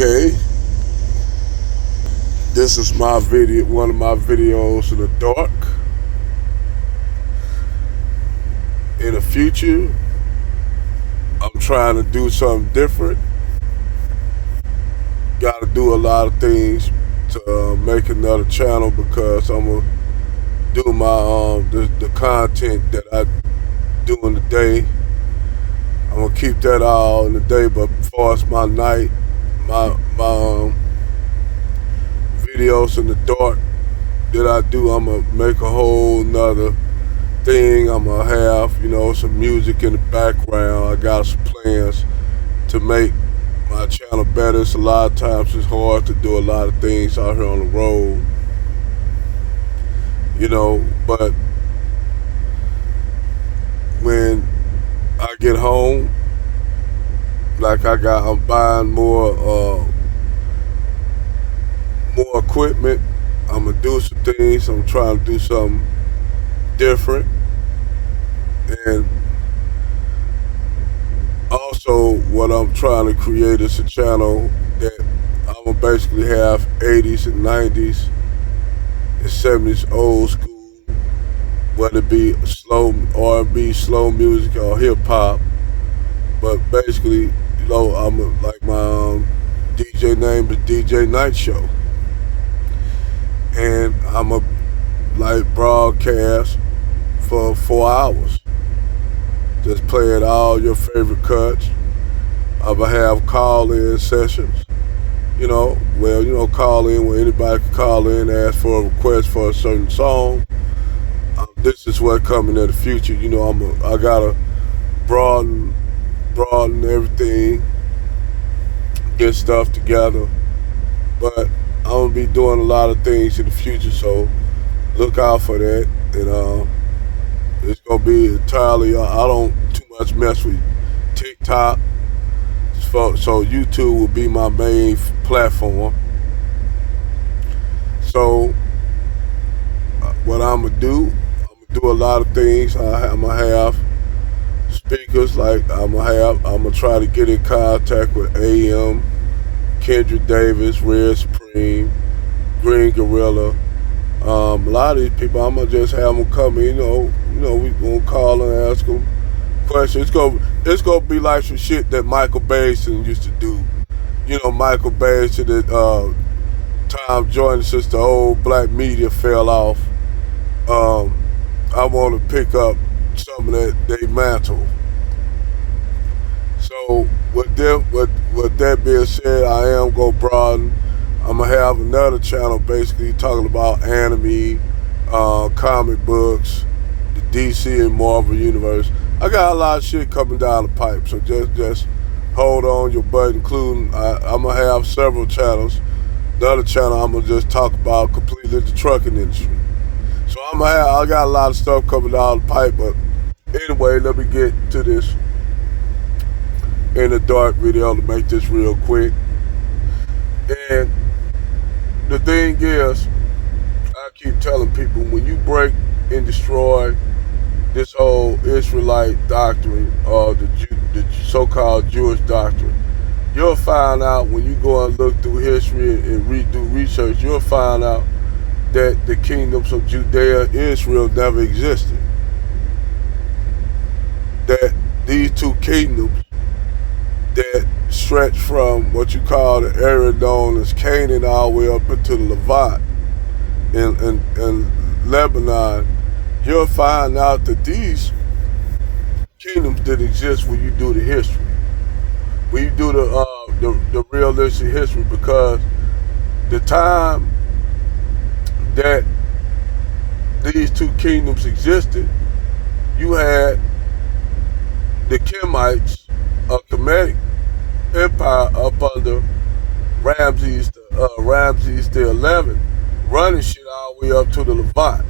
Okay, this is my video, one of my videos in the dark. In the future, I'm trying to do something different. Got to do a lot of things to make another channel because I'm gonna do my the content that I do in the day. I'm gonna keep that all in the day, but as far as my night, my videos in the dark that I do, I'm gonna make a whole nother thing. I'm gonna have, some music in the background. I got some plans to make my channel better. It's a lot of times it's hard to do a lot of things out here on the road, but when I get home, I'm buying more equipment. I'm gonna do some things. I'm trying to do something different, and also what I'm trying to create is a channel that I'm gonna basically have 80s and 90s and 70s old school, whether it be slow R&B, slow music, or hip hop. But basically, like my DJ name is DJ Night Show, and I'm a broadcast for 4 hours. Just playing all your favorite cuts. I'm gonna have call-in sessions. Call in where anybody can call in, ask for a request for a certain song. This is what coming in the future. I gotta broaden everything, get stuff together. But I'm gonna be doing a lot of things in the future, so look out for that. And it's gonna be entirely. I don't too much mess with TikTok, so YouTube will be my main platform. So what I'm gonna do a lot of things. I'm gonna have speakers, like I'm gonna try to get in contact with AM, Kendrick Davis, Red Supreme, Green Gorilla. A lot of these people, I'm gonna just have them come in. We gonna call and ask them questions. It's gonna be like some shit that Michael Basin used to do. Michael Basin that Tom Jordan, since the old black media fell off. I want to pick up some of that they mantle. So with that being said, I am gonna broaden. I'm gonna have another channel basically talking about anime, comic books, the DC and Marvel universe. I got a lot of shit coming down the pipe, so just hold on your butt. Including I'm gonna have several channels. The other channel I'm gonna just talk about completely the trucking industry. So I got a lot of stuff coming down the pipe. But anyway, let me get to this in the dark video to make this real quick. And the thing is, I keep telling people, when you break and destroy this whole Israelite doctrine, or the so-called Jewish doctrine, you'll find out when you go and look through history and do research, you'll find out that the kingdoms of Judea and Israel never existed. That these two kingdoms that stretch from what you call the area known as Canaan all the way up into the Levant and Lebanon, you'll find out that these kingdoms didn't exist when you do the history. When you do the realistic history, because the time that these two kingdoms existed, you had the Kemites, a Kemetic empire up under Ramses the 11th, running shit all the way up to the Levant.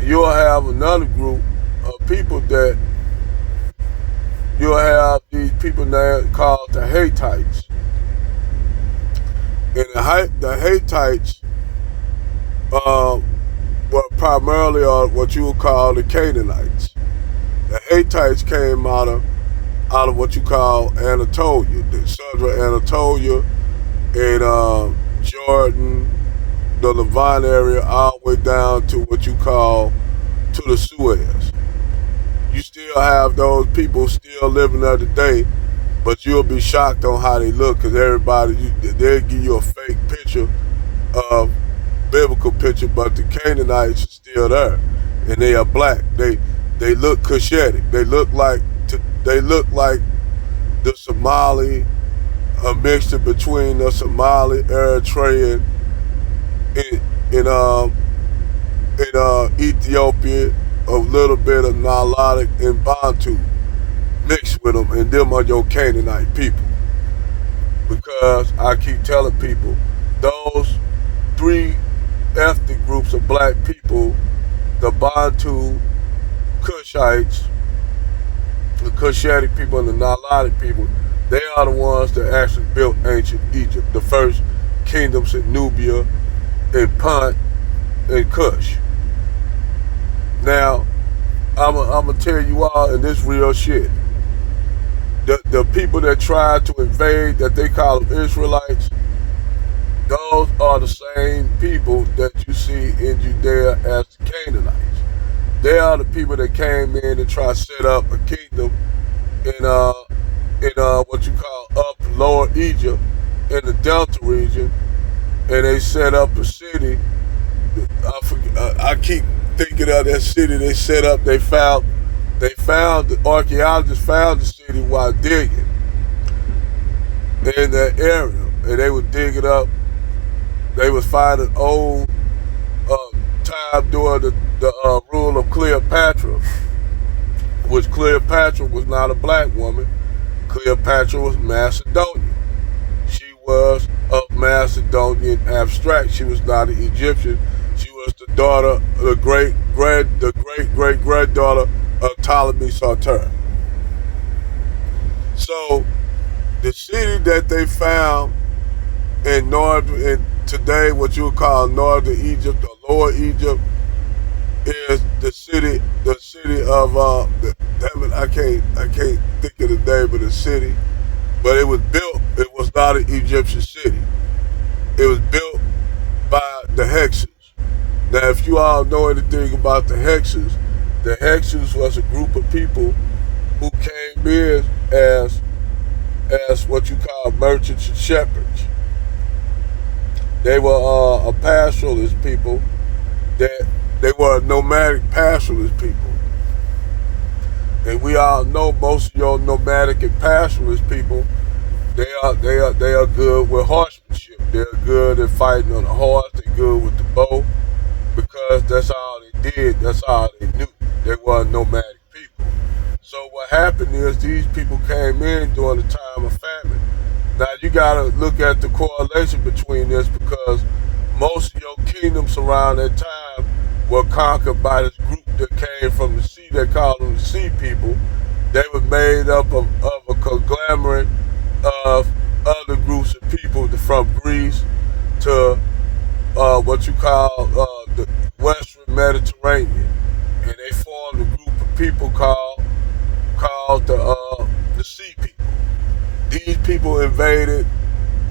You'll have another group of people that you'll have these people now called the Hittites. And the Hittites were primarily what you would call the Canaanites. The Hittites came out of out of what you call Anatolia, the southern Anatolia, and Jordan, the Levant area, all the way down to what you call to the Suez. You still have those people still living there today, but you'll be shocked on how they look because they'll give you a fake picture of biblical picture, but the Canaanites are still there, and they are black. They look Cushitic. They look like the Somali, a mixture between the Somali, Eritrean, in Ethiopia, a little bit of Nilotic and Bantu mixed with them, and them are your Canaanite people. Because I keep telling people, those three ethnic groups of black people, the Bantu, Cushites, the Cushitic people, and the Nilotic people, they are the ones that actually built ancient Egypt, the first kingdoms in Nubia, and Punt, and Cush. Now, I'm gonna tell you all, and this real shit. The people that tried to invade, that they call them Israelites, those are the same people that you see in Judea as the Canaanites. They are the people that came in and tried to set up a kingdom in what you call up Lower Egypt in the Delta region, and they set up a city. I keep thinking of that city they set up. The archaeologists found the city while digging in that area, and they would dig it up. They would find an old time during the rule of Cleopatra, which Cleopatra was not a black woman. Cleopatra was Macedonian. She was of Macedonian abstract. She was not an Egyptian. She was the daughter, the great great granddaughter of Ptolemy Soter. So the city that they found in today, what you would call northern Egypt or lower Egypt, is the city of damn it, I can't think of the name of the city, but it was built. It was not an Egyptian city. It was built by the Hyksos. Now, if you all know anything about the Hyksos was a group of people who came in as what you call merchants and shepherds. They were a pastoralist people. They were nomadic pastoralist people. And we all know most of your nomadic and pastoralist people, they are good with horsemanship. They're good at fighting on the horse. They're good with the bow, because that's all they did. That's all they knew. They were nomadic people. So what happened is these people came in during the time of famine. Now you gotta look at the correlation between this, because most of your kingdoms around that time were conquered by this group that came from the sea. They called them the sea people. They were made up of a conglomerate of other groups of people from Greece to what you call the Western Mediterranean, and they formed a group of people called the sea people. These people invaded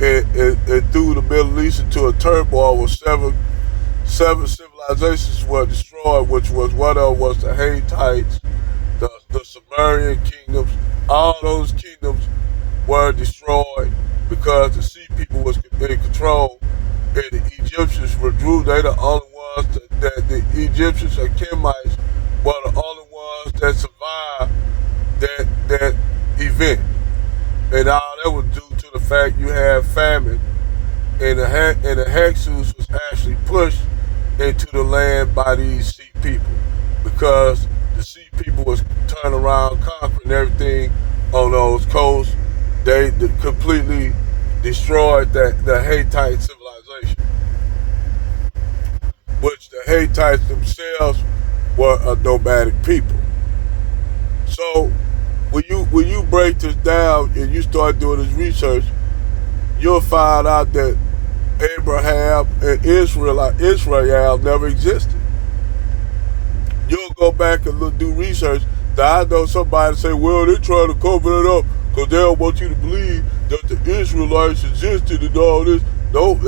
and threw the Middle East into a turmoil where seven civilizations were destroyed, which was one of them was the Hittites, the Sumerian kingdoms. All those kingdoms were destroyed because the sea people was in control, and the Egyptians withdrew. They the only ones that the Egyptians and Kemites were the only ones that survived that event. And all that was due to the fact you had famine, and the Hyksos was actually pushed into the land by these sea people, because the sea people was turning around conquering everything on those coasts. They completely destroyed the Hittite civilization, which the Hittites themselves were a nomadic people. So when you break this down and you start doing this research, you'll find out that Abraham and Israel never existed. You'll go back and do research. I know somebody say, well, they're trying to cover it up because they don't want you to believe that the Israelites existed and all this. No,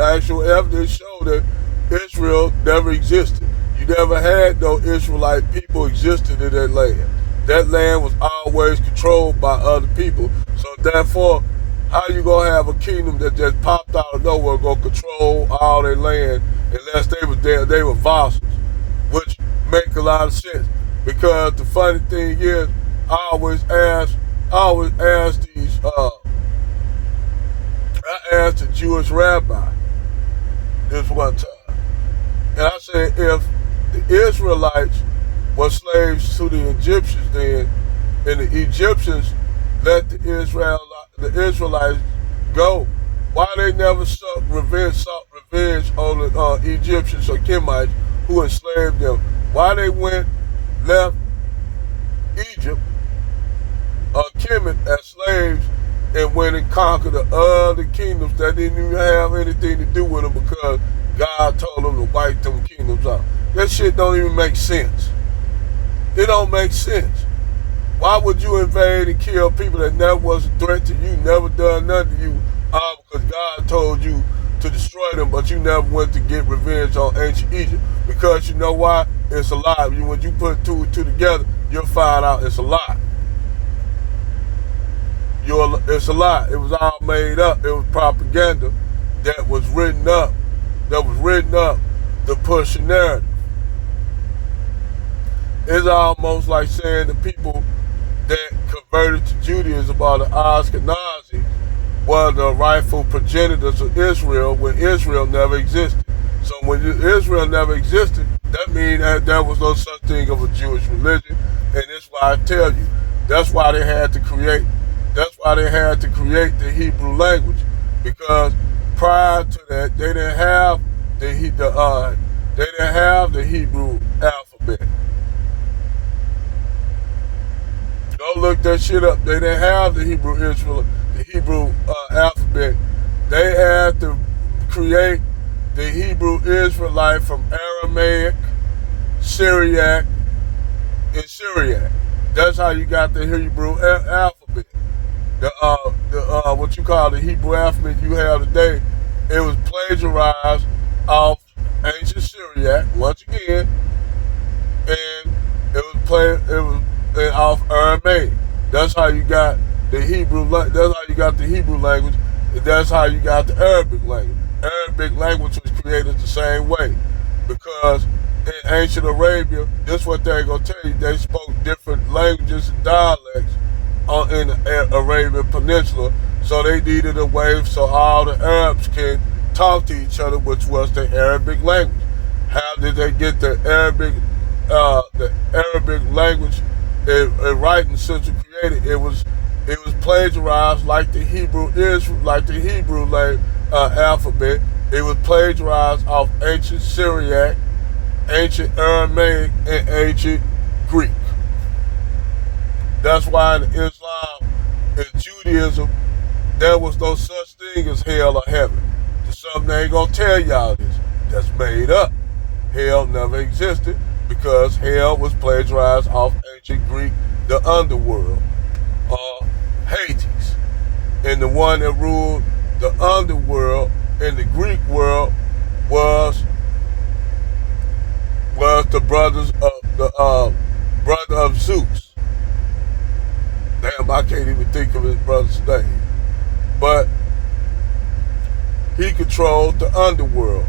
actual evidence show that Israel never existed. You never had no Israelite people existed in that land. That land was always controlled by other people. So therefore, how you gonna have a kingdom that just popped out of nowhere gonna control all their land unless they were there, they were vassals, which make a lot of sense. Because the funny thing is, I always ask I asked a Jewish rabbi this one time, and I said, if the Israelites were slaves to the Egyptians then, and the Egyptians let the Israelites go, why they never sought revenge on the Egyptians or Kemites who enslaved them? Why they left Egypt or Kemet as slaves and went and conquered the other kingdoms that didn't even have anything to do with them because God told them to wipe them kingdoms out. That shit don't even make sense. It don't make sense. Why would you invade and kill people that never was a threat to you, never done nothing to you, all because God told you to destroy them, but you never went to get revenge on ancient Egypt? Because you know why? It's a lie. When you put two and two together, you'll find out it's a lie. It's a lie. It was all made up. It was propaganda that was written up, to push a narrative. It's almost like saying the people that converted to Judaism or the Ashkenazis were the rightful progenitors of Israel when Israel never existed. So when Israel never existed, that means that there was no such thing of a Jewish religion, and that's why I tell you, that's why they had to create the Hebrew language, because prior to that they didn't have the Hebrew alphabet. Go look that shit up. They didn't have the Hebrew alphabet. They had to create the Hebrew Israelite from Aramaic, Syriac, and Syriac. That's how you got the Hebrew alphabet. What you call the Hebrew alphabet you have today, it was plagiarized off ancient Syriac once again, and it was off Aramaic. That's how you got the Hebrew. That's how you got the Hebrew language. And that's how you got the Arabic language. Arabic language was created the same way, because in ancient Arabia, this is what they're gonna tell you. They spoke different languages and dialects in the Arabian Peninsula, so they needed a way so all the Arabs can talk to each other, which was the Arabic language. How did they get the Arabic language and writing system created? It was plagiarized like the Hebrew alphabet. It was plagiarized off ancient Syriac, ancient Aramaic, and ancient Greek. That's why in Islam and Judaism, there was no such thing as hell or heaven. There's something they ain't gonna tell y'all this. That's made up. Hell never existed because hell was plagiarized off ancient Greek, the underworld, Hades. And the one that ruled the underworld in the Greek world was the brother of Zeus. Damn, I can't even think of his brother's name. But he controlled the underworld.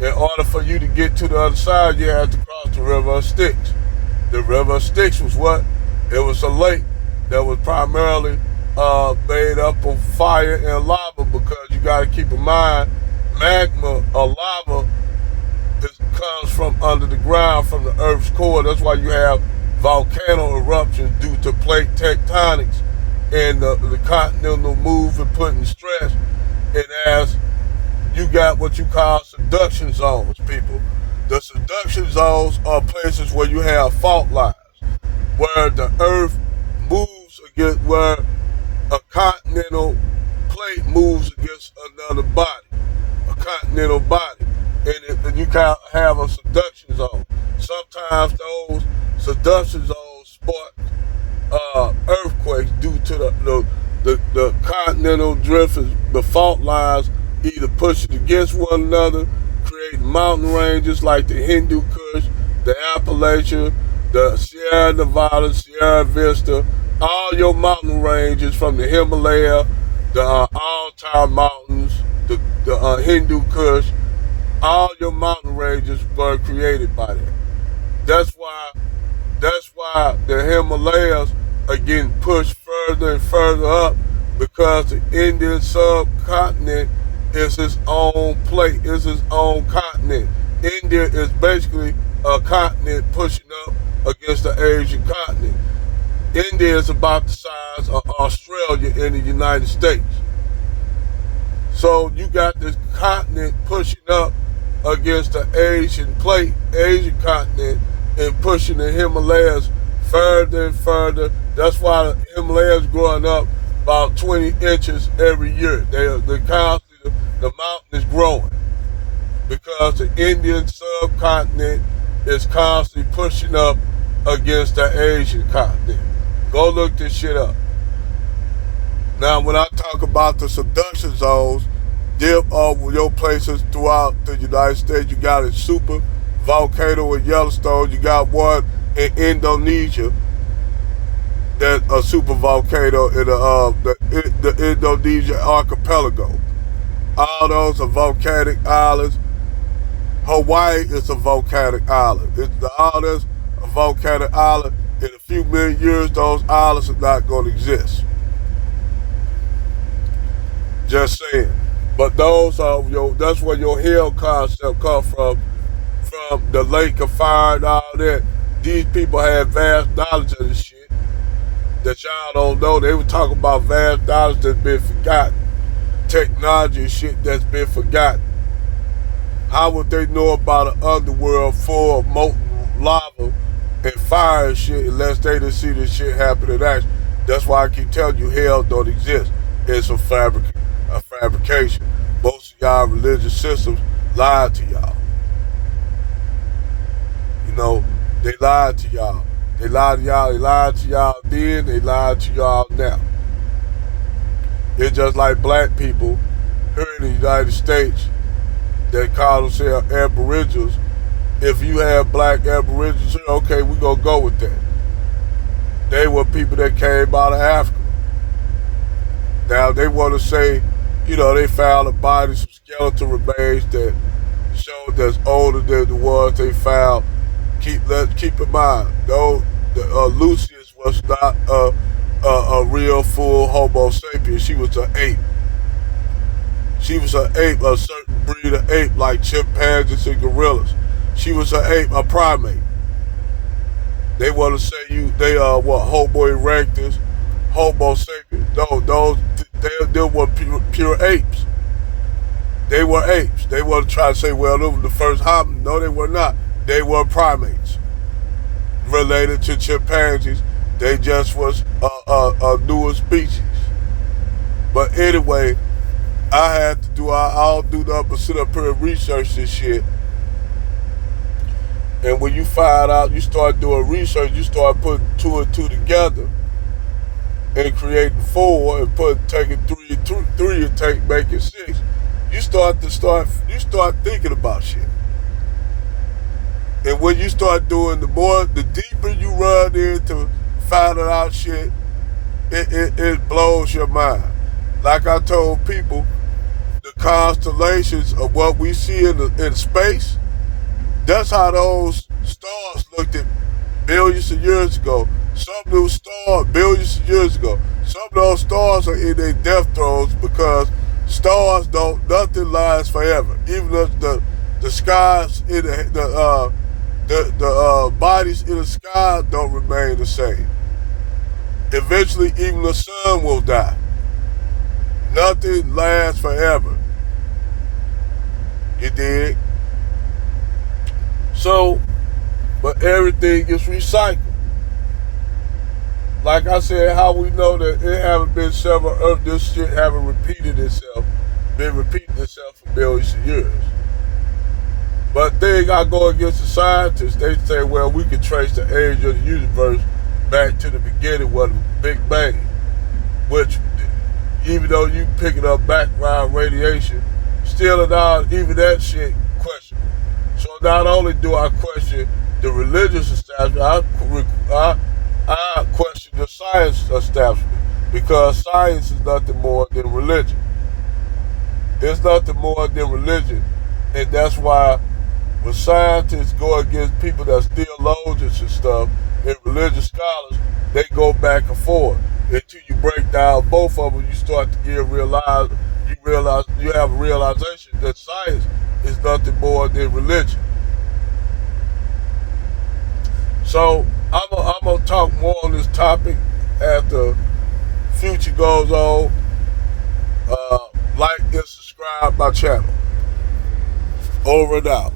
In order for you to get to the other side, you had to cross the River of Styx. The River of Styx was what? It was a lake that was primarily made up of fire and lava, because you got to keep in mind, magma or lava comes from under the ground, from the Earth's core. That's why you have volcano eruptions due to plate tectonics and the continental move and putting stress. And as you got what you call subduction zones, people. The subduction zones are places where you have fault lines, where the Earth moves against, where a continental plate moves against another body, a continental body, and you can have a subduction zone. Sometimes those subduction zones continental drift is the fault lines either pushing against one another, creating mountain ranges like the Hindu Kush, the Appalachia, the Sierra Nevada, Sierra Vista, all your mountain ranges from the Himalaya, the All-Time Mountains, the Hindu Kush, all your mountain ranges were created by that. That's why the Himalayas are getting pushed further and further up because the Indian subcontinent is its own plate, is its own continent. India is basically a continent pushing up against the Asian continent. India is about the size of Australia in the United States. So you got this continent pushing up against the Asian plate, Asian continent, and pushing the Himalayas further and further. That's why the Himalayas growing up about 20 inches every year. The mountain is growing because the Indian subcontinent is constantly pushing up against the Asian continent. Go look this shit up. Now, when I talk about the subduction zones, your places throughout the United States, you got a super volcano in Yellowstone. You got one in Indonesia, that a super volcano in the Indonesia archipelago. All those are volcanic islands. Hawaii is a volcanic island. All this a volcanic island. In a few million years, those islands are not going to exist. Just saying. But that's where your hell concept come from the lake of fire and all that. These people had vast knowledge of this shit that y'all don't know. They were talking about vast knowledge that's been forgotten. Technology and shit that's been forgotten. How would they know about an underworld full of molten lava and fire and shit unless they didn't see this shit happen in action? That's why I keep telling you hell don't exist. It's a fabrication. Most of y'all religious systems lied to y'all. You know, they lied to y'all. They lied to y'all then, they lied to y'all now. It's just like black people here in the United States that call themselves aboriginals. If you have black aboriginals here, okay, we're going to go with that. They were people that came out of Africa. Now, they want to say, they found a body, some skeletal remains that showed that's older than the ones they found. Keep in mind, though, Lucius was not a real full Homo sapien. She was an ape. She was an ape, a certain breed of ape, like chimpanzees and gorillas. She was an ape, a primate. They want to say they are Homo erectus, Homo sapiens. No, they were pure apes. They were apes. They want to try to say, well, they were the first hominid. No, they were not. They were primates related to chimpanzees. They just was a newer species. But anyway, I had to do I'll do nothing but sit up here and research this shit. And when you find out, you start doing research, you start putting two and two together and creating four and taking three and making six. You start thinking about shit. And when you start doing the deeper you run into finding out shit, it blows your mind. Like I told people, the constellations of what we see in space, that's how those stars looked at billions of years ago. Some of those stars, billions of years ago, some of those stars are in their death throes because stars nothing lasts forever. Even the skies in the bodies in the sky don't remain the same. Eventually, even the sun will die. Nothing lasts forever. You dig? So, but everything is recycled. Like I said, how we know that it haven't been several Earth, this shit haven't been repeating itself for billions of years. But they got to go against the scientists. They say, well, we can trace the age of the universe back to the beginning with the Big Bang, which even though you picking up background radiation, still not even that shit question. So not only do I question the religious establishment, I question the science establishment because science is nothing more than religion. It's nothing more than religion, and that's why when scientists go against people that's theologians and stuff and religious scholars, they go back and forth until you break down both of them. You start to realize you have a realization that science is nothing more than religion. So I'm gonna talk more on this topic after future goes on. Like and subscribe my channel. Over and out.